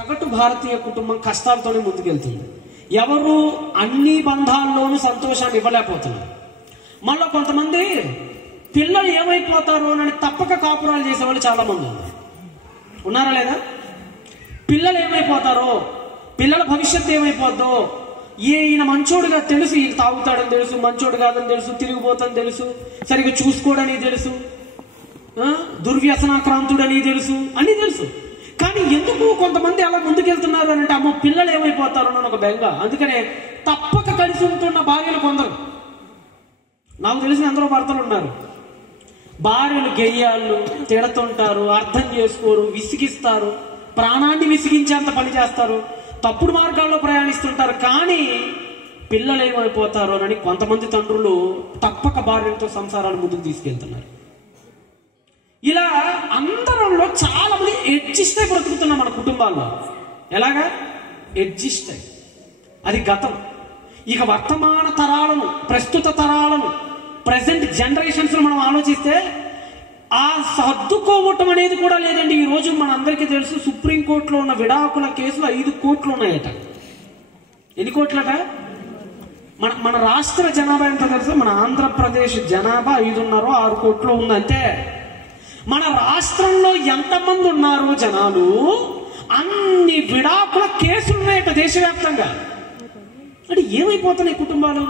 సగటు భారతీయ కుటుంబం కష్టాలతోనే ముందుకెళ్తుంది. ఎవరు అన్ని బంధాల్లోనూ సంతోషాన్ని ఇవ్వలేకపోతున్నారు. మళ్ళీ కొంతమంది పిల్లలు ఏమైపోతారో అని తప్పక కాపురాలు చేసేవాళ్ళు చాలా మంది ఉన్నారా లేదా? పిల్లలు ఏమైపోతారో, పిల్లల భవిష్యత్తు ఏమైపోద్దో, ఈయన మంచోడుగా తెలుసు, ఈయన తాగుతాడని తెలుసు, మంచోడు కాదని తెలుసు, తిరిగిపోతాని తెలుసు, సరిగ్గా చూసుకోవడని తెలుసు, దుర్వ్యసనాక్రాంతుడని తెలుసు, అన్నీ తెలుసు. కానీ ఎందుకు కొంతమంది అలా ముందుకెళ్తున్నారు అని అంటే, అమ్మో పిల్లలు ఏమైపోతారు అని ఒక బెంగ. అందుకనే తప్పక కలిసి ఉంటున్న భార్యలు కొందరు, నాకు తెలిసిన ఎందరో భర్తలు ఉన్నారు, భార్యలు గెయ్యాళ్ళు, తిడుతుంటారు, అర్థం చేసుకోరు, విసిగిస్తారు, ప్రాణాన్ని విసిగించేంత పని చేస్తారు, తప్పుడు మార్గాల్లో ప్రయాణిస్తుంటారు. కానీ పిల్లలు ఏమైపోతారో అని కొంతమంది తండ్రులు తప్పక భార్యలతో సంసారాలు ముందుకు తీసుకెళ్తున్నారు. ఇలా అందరంలో చాలా మంది అడ్జస్ట్ అయి బ్రతుకుతున్నాం మన కుటుంబాల్లో. ఎలాగా అడ్జస్ట్ అయి? అది గతం. ఇక వర్తమాన తరాలను, ప్రస్తుత తరాలను, ప్రజెంట్ జనరేషన్స్ మనం ఆలోచిస్తే ఆ సర్దుకోవటం అనేది కూడా లేదండి. ఈ రోజు మన అందరికీ తెలుసు, సుప్రీంకోర్టులో ఉన్న విడాకుల కేసులు 5 కోట్లు ఉన్నాయట. ఎన్ని కోట్లట? మన రాష్ట్ర జనాభా ఎంత తెలుసు? మన ఆంధ్రప్రదేశ్ జనాభా 5.5-6 కోట్లు ఉందంటే, మన రాష్ట్రంలో ఎంతమంది ఉన్నారు జనాలు, అన్ని విడాకుల కేసులు ఉన్నాయట దేశవ్యాప్తంగా. అంటే ఏమైపోతున్నాయి కుటుంబాలు?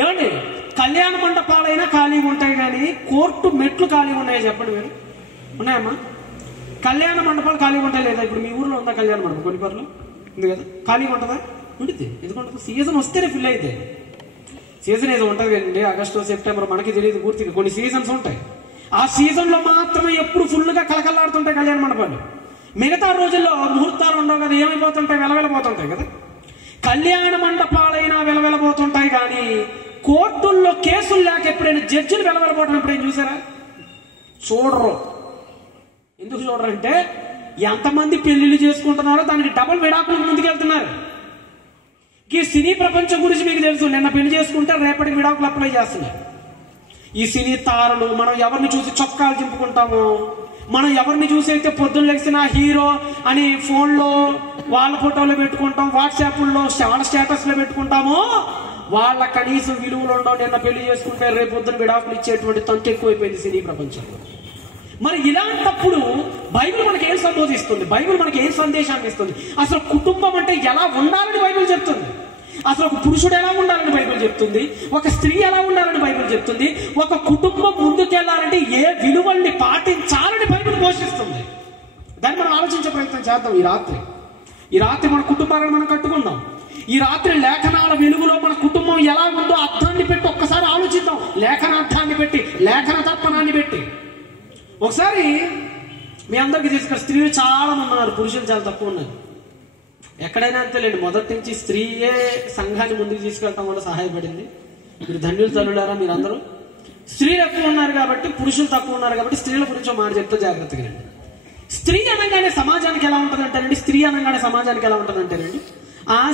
ఏమండి, కళ్యాణ మండపాలైనా ఖాళీగా ఉంటాయి కానీ కోర్టు మెట్లు ఖాళీగా ఉన్నాయా చెప్పండి మీరు? ఉన్నాయమ్మా? కళ్యాణ మండపాలు ఖాళీగా ఉంటాయి లేదా? ఇప్పుడు మీ ఊర్లో ఉందా కళ్యాణ మండపం? కొన్ని పర్లు ఉంది కదా, ఖాళీగా ఉంటుందా? ఉంటుంది. ఎందుకంటే సీజన్ వస్తేనే ఫిల్ అయితే. సీజన్ ఏదో ఉంటుంది కదండి, ఆగస్టు సెప్టెంబర్, మనకి తెలియదు పూర్తిగా. కొన్ని సీజన్స్ ఉంటాయి, ఆ సీజన్లో మాత్రమే ఎప్పుడు ఫుల్గా కలకల్లాడుతుంటాయి కళ్యాణ మండపాలు. మిగతా రోజుల్లో ముహూర్తాలు ఉండవు కదా, ఏమైపోతుంటాయి? వెలవెలబోతుంటాయి కదా. కళ్యాణ మండపాలైనా వెలవెలబోతుంటాయి కానీ కోర్టుల్లో కేసులు లేక ఎప్పుడైనా జడ్జిలు వెలవెలబోవడం ఎప్పుడైనా చూసారా? చూడరు. ఎందుకు చూడరంటే, ఎంతమంది పెళ్లిళ్ళు చేసుకుంటున్నారో దానికి డబుల్ విడాకులకు ముందుకెళ్తున్నారు. ఈ సినీ ప్రపంచం గురించి మీకు తెలుసు, నిన్న పెళ్లి చేసుకుంటే రేపటికి విడాకులు అప్లై చేస్తున్నారు. ఈ సినీ తారలు, మనం ఎవరిని చూసి చొక్కాలు చింపుకుంటామో, మనం ఎవరిని చూసి అయితే పొద్దున్న లెగిసిన హీరో అని ఫోన్లో వాళ్ళ ఫోటోలు పెట్టుకుంటాం, వాట్సాప్లో వాళ్ళ స్టేటస్లో పెట్టుకుంటామో, వాళ్ళ కనీసం విలువలు ఉండవు. నిన్న పెళ్లి చేసుకుంటే రేపు పొద్దున విడాకులు ఇచ్చేటువంటి తంతు ఎక్కువైపోయింది సినీ ప్రపంచంలో. మరి ఇలాంటప్పుడు బైబిల్ మనకి ఏం సంబోధిస్తుంది? బైబిల్ మనకి ఏం సందేశాన్ని ఇస్తుంది? అసలు కుటుంబం అంటే ఎలా ఉండాలని బైబిల్ చెప్తుంది. అసలు ఒక పురుషుడు ఎలా ఉండాలని బైబిల్ చెప్తుంది, ఒక స్త్రీ ఎలా ఉండాలని బైబిల్ చెప్తుంది, ఒక కుటుంబం ముందుకెళ్లాలంటే ఏ విలువల్ని పాటించాలని బైబిల్ పోషిస్తుంది. దాన్ని మనం ఆలోచించే ప్రయత్నం చేద్దాం. ఈ రాత్రి మన కుటుంబాలను మనం కట్టుకుందాం. ఈ రాత్రి లేఖనాల వెలుగులో మన కుటుంబం ఎలా ఉందో అర్థాన్ని పెట్టి ఒక్కసారి ఆలోచిద్దాం. లేఖనార్థాన్ని పెట్టి, లేఖన తర్పణాన్ని పెట్టి. ఒకసారి మీ అందరికీ తెలుసు, స్త్రీలు చాలా మంది ఉన్నారు, పురుషులు చాలా తక్కువ ఉన్నారు. ఎక్కడైనా అంతేలేండి, మొదటి నుంచి స్త్రీయే సంఘాన్ని ముందుకు తీసుకెళ్ళటం వల్ల సహాయపడింది. మీరు ధన్యులు తల్లులారా మీరందరూ. స్త్రీలు ఎక్కువ ఉన్నారు కాబట్టి, పురుషులు తక్కువ ఉన్నారు కాబట్టి స్త్రీల గురించి మాట చెప్తే జాగ్రత్తగా రండి. స్త్రీ అనగానే సమాజానికి ఎలా ఉంటుంది అంటారండి? స్త్రీ అనగానే సమాజానికి ఎలా ఉంటుంది అంటారండి?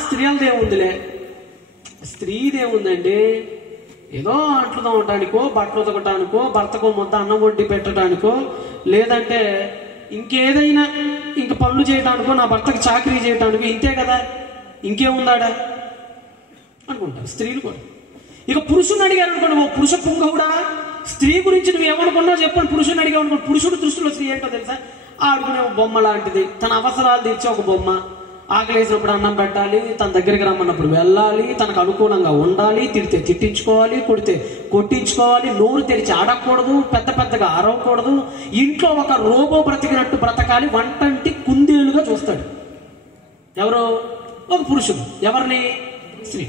స్త్రీలదేముందిలే, స్త్రీదేముందండి, ఏదో అంట్లు తోమటానికో, బట్టలు ఉతకటానికో, భర్తకో ముద్ద అన్నం వండి పెట్టడానికో, లేదంటే ఇంకేదైనా ఇంక పనులు చేయటానికో, నా భర్తకి చాకరీ చేయటానికో, ఇంతే కదా, ఇంకేముందాడా అనుకుంటారు స్త్రీలు కూడా. ఇక పురుషుని అడిగారు అనుకోండి, ఓ పురుష పుంగవుడా, స్త్రీ గురించి నువ్వు ఏమనుకున్నావు చెప్పండి. పురుషుని అడిగా అనుకోండి, పురుషుడు దృష్టిలో స్త్రీ ఏంటో తెలుసా? ఆడుకునే ఒక బొమ్మ లాంటిది, తన అవసరాలు తీర్చే ఒక బొమ్మ. ఆకలేసినప్పుడు అన్నం పెట్టాలి, తన దగ్గరికి రమ్మన్నప్పుడు వెళ్ళాలి, తనకు అనుకూలంగా ఉండాలి, తిడితే తిట్టించుకోవాలి, కొడితే కొట్టించుకోవాలి, నోరు తెరిచి ఆడకూడదు, పెద్ద పెద్దగా అరవకూడదు, ఇంట్లో ఒక రోబో బ్రతికినట్టు బ్రతకాలి, వంటంటి కుందేలుగా చూస్తాడు. ఎవరు? ఒక పురుషుడు. ఎవరిని? స్త్రీ.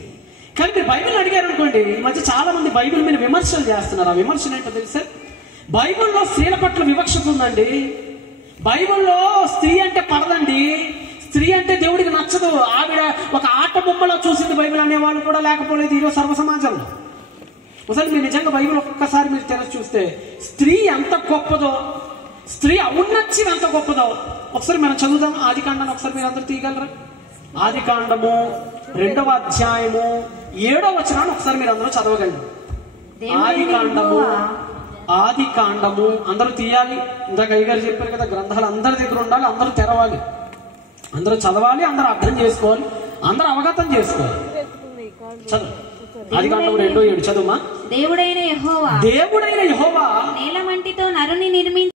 కానీ మీరు బైబిల్ అడిగారు అనుకోండి, ఈ మధ్య చాలా మంది బైబిల్ మీద విమర్శలు చేస్తున్నారు. ఆ విమర్శలు ఏంటో తెలుసా? బైబిల్లో స్త్రీల పట్ల వివక్షత ఉందండి. బైబిల్లో స్త్రీ అంటే పడదండి, స్త్రీ అంటే దేవుడికి నచ్చదు, ఆవిడ ఒక ఆట బొమ్మలో చూసింది బైబిల్ అనేవాళ్ళు కూడా లేకపోలేదు ఈరోజు సర్వ సమాజంలో. ఒకసారి మీరు నిజంగా బైబిల్ ఒక్కసారి మీరు తెరచి చూస్తే స్త్రీ ఎంత గొప్పదో, స్త్రీ ఔన్నత్యం ఎంత గొప్పదో ఒకసారి మనం చదువుదాం. ఆదికాండాన్ని ఒకసారి మీరు అందరూ తీయగలరా? ఆదికాండము 2వ అధ్యాయము 7వ వచనాన్ని ఒకసారి మీరు అందరూ చదవగలరు. ఆదికాండము అందరూ తీయాలి. ఇందాక అయ్యగారు చెప్పారు కదా, గ్రంథాలు అందరి దగ్గర ఉండాలి, అందరూ తెరవాలి. అందరూ చదవాలి, అందరూ అర్థం చేసుకోవాలి, అందరూ అవగతం చేసుకోవాలి. చదువు ఆదికాండం 2:7 చదువుమా. దేవుడైన యెహోవా నేల మంటితో నరుని నిర్మించి